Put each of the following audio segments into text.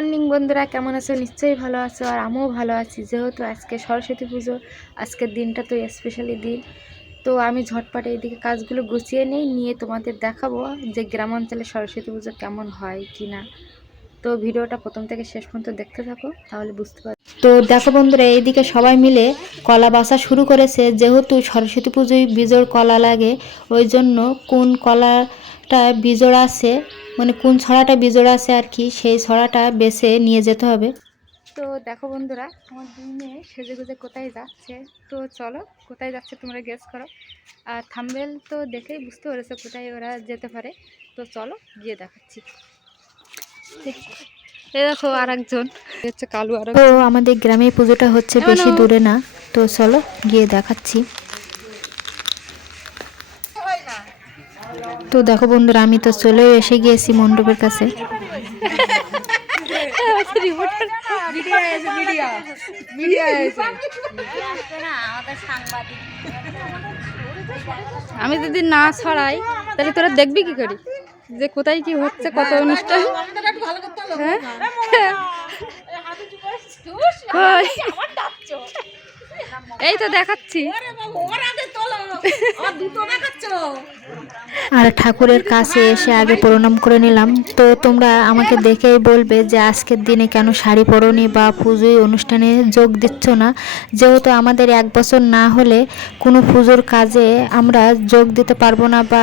Morning বন্ধুরা, কেমন আছো? নিশ্চয়ই ভালো আছো, আর আমিও ভালো আছি। যেহেতু আজকে সরস্বতী পুজো, আজকের দিনটা তো স্পেশালি দিন, তো আমি ঝটপট এইদিকে কাজগুলো গুছিয়ে নিয়ে তোমাদের দেখাবো যে গ্রামাঞ্চলে সরস্বতী পুজো কেমন হয় কি না। তো ভিডিওটা প্রথম থেকে শেষ পর্যন্ত দেখতে থাকো, তাহলে বুঝতে পারবে। তো দেখো বন্ধুরা, এইদিকে সবাই মিলে কলা বাছা শুরু করেছে। যেহেতু সরস্বতী পুজোয় বিজোড় কলা লাগে, ওই জন্য কোন কলাটা বিজোড় আছে, মানে কোন ছড়াটা বিজোড় আছে আর কি, সেই ছড়াটা বেছে নিয়ে যেতে হবে। তো দেখো বন্ধুরা, আমার দুই মেয়ে সেজে গুজে কোথায় যাচ্ছে। তো চলো, কোথায় যাচ্ছে তোমরা গেস করো, আর থাম্বনেল তো দেখেই বুঝতে পেরেছো কোথায় ওরা যেতে পারে। তো চলো গিয়ে দেখাচ্ছি। এই দেখো আর একজন হচ্ছে কালু। আর তো আমাদের গ্রামে পুজোটা হচ্ছে বেশি দূরে না, তো চলো গিয়ে দেখাচ্ছি। তো দেখো বন্ধুরা, আমি তো চলে এসে গিয়েছি মণ্ডপের কাছে। আমি যদি না ছড়াই তাহলে তোরা দেখবি কি করি যে কোথায় কি হচ্ছে, কত অনুষ্ঠান। এই তো দেখাচ্ছি। আর ঠাকুরের কাছে এসে আগে প্রণাম করে নিলাম। তো তোমরা আমাকে দেখেই বলবে যে আজকের দিনে কেন শাড়ি পরনি বা পুজোয় অনুষ্ঠানে যোগ দিচ্ছ না। যেহেতু আমাদের 1 বছর না হলে কোনো পুজোর কাজে আমরা যোগ দিতে পারবো না, বা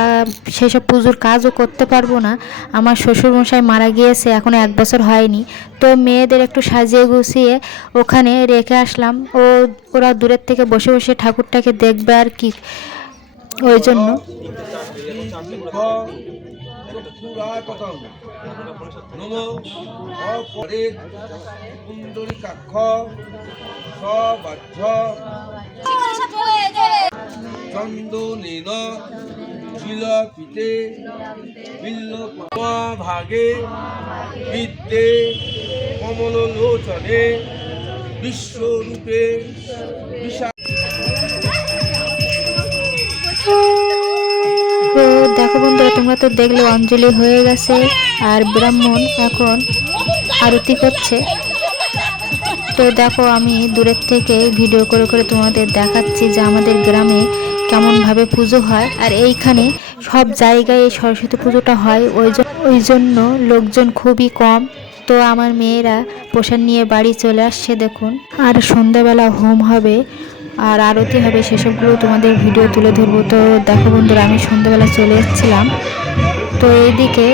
সেসব পুজোর কাজও করতে পারবো না। আমার শ্বশুরমশাই মারা গিয়েছে, এখনো 1 বছর হয়নি। তো মেয়েদের একটু সাজিয়ে গুছিয়ে ওখানে রেখে আসলাম। ওরা দূরের থেকে বসে বসে ঠাকুরটাকে দেখবে আর কি, ওই জন্য। ভাগে বিদ্যে কমলোচনে বিশ্বরূপে বিশাল। তো দেখো বন্ধুরা, তোমরা তো দেখলে অঞ্জলি হয়ে গেছে, আর ব্রাহ্মণ এখন আরতি করছে। তো দেখো, আমি দূরের থেকে ভিডিও করে করে তোমাদের দেখাচ্ছি যে আমাদের গ্রামে কেমনভাবে পুজো হয়। আর এইখানে সব জায়গায় এই সরস্বতী পুজোটা হয়, ওই জন্য লোকজন খুবই কম। তো আমার মেয়েরা প্রসাদ নিয়ে বাড়ি চলে আসছে দেখুন। আর সন্ধ্যাবেলা হোম হবে আর আরতি হবে, সেসবগুলো তোমাদের ভিডিও তুলে ধরবো। তো দেখো বন্ধুরা, আমি সন্ধ্যাবেলা চলে এসেছিলাম। তো এইদিকে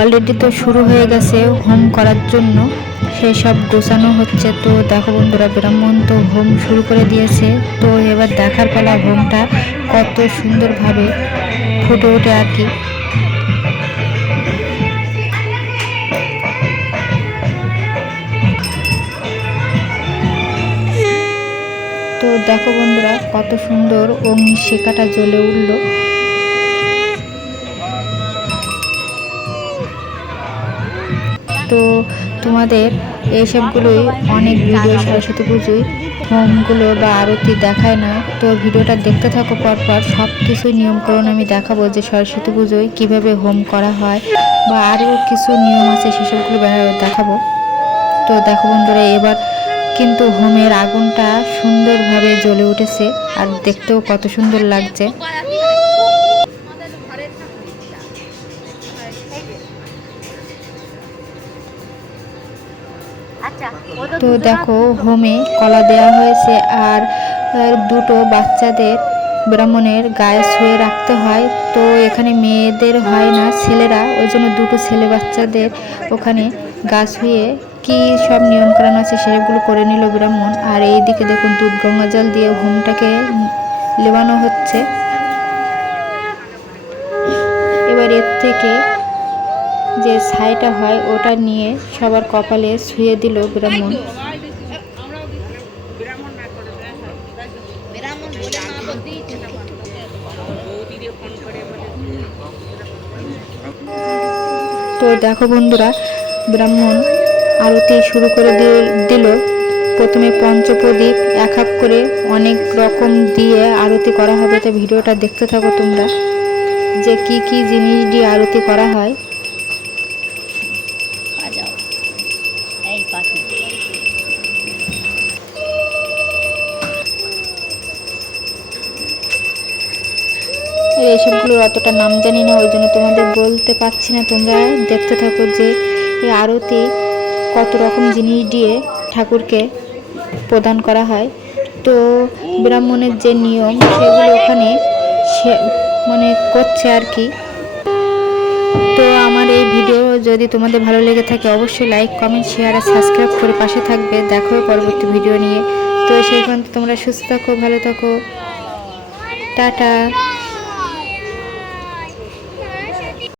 অলরেডি তো শুরু হয়ে গেছে হোম করার জন্য, সেই সব গোছানো হচ্ছে। তো দেখো বন্ধুরা, ব্রাহ্মণ তো হোম শুরু করে দিয়েছে। তো এবার দেখার পালা হোমটা কত সুন্দরভাবে ফুটে ওঠে আর কি। তো দেখো বন্ধুরা, কত সুন্দর অগ্নি শিখাটা জ্বলে উঠল। তো তোমাদের এইসবগুলোই অনেক ভিডিও সরস্বতী পুজোয় হোমগুলো বা আরতি দেখায় না। তো ভিডিওটা দেখতে থাকো, পরপর সব কিছুই নিয়মকরণ আমি দেখাবো যে সরস্বতী পুজোয় কীভাবে হোম করা হয়, বা আরও কিছু নিয়ম আছে সেসবগুলো দেখাবো। তো দেখো বন্ধুরা, এবার কিন্তু হোমের আগুনটা সুন্দরভাবে জ্বলে উঠেছে, আর দেখতেও কত সুন্দর লাগছে। তো দেখো, হোমে কলা দেওয়া হয়েছে, আর দুটো বাচ্চাদের ব্রাহ্মণের গায়ে শুয়ে রাখতে হয়। তো এখানে মেয়েদের হয় না, ছেলেরা, ওই জন্য দুটো ছেলে বাচ্চাদের ওখানে গা শুয়ে কি সব নিয়ম করানো আছে সেগুলো করে নিল ব্রাহ্মণ। আর এইদিকে দেখুন, দুধ গঙ্গা জল দিয়ে হোমটাকে লেবানো হচ্ছে। এবার এর থেকে যে ছাইটা হয় ওটা নিয়ে সবার কপালে ছুঁয়ে দিল ব্রাহ্মণ। তো দেখো বন্ধুরা, ব্রাহ্মণ আরতি শুরু করে দিল। প্রথমে পঞ্চপ্রদীপ 1 করে অনেক রকম দিয়ে আরতি করা হবে। তো ভিডিওটা দেখতে থাকো তোমরা যে কি কি জিনিস দিয়ে আরতি করা হয়। পাখি। এইসবগুলোর অতটা নাম জানি না, ওই জন্য তোমাদের বলতে পারছি না। তোমরা দেখতে থাকো যে এই আরতি কত রকম জিনিস দিয়ে ঠাকুরকে প্রদান করা হয়। তো ব্রাহ্মণের যে নিয়ম সেগুলো ওখানে সে মানে করছে আর কি। তো আমার এই ভিডিও যদি তোমাদের ভালো লেগে থাকে অবশ্যই লাইক, কমেন্ট, শেয়ার আর সাবস্ক্রাইব করে পাশে থাকবে। দেখো পরবর্তী ভিডিও নিয়ে। তো সেই পর্যন্ত তোমরা সুস্থ থাকো, ভালো থাকো, টাটা।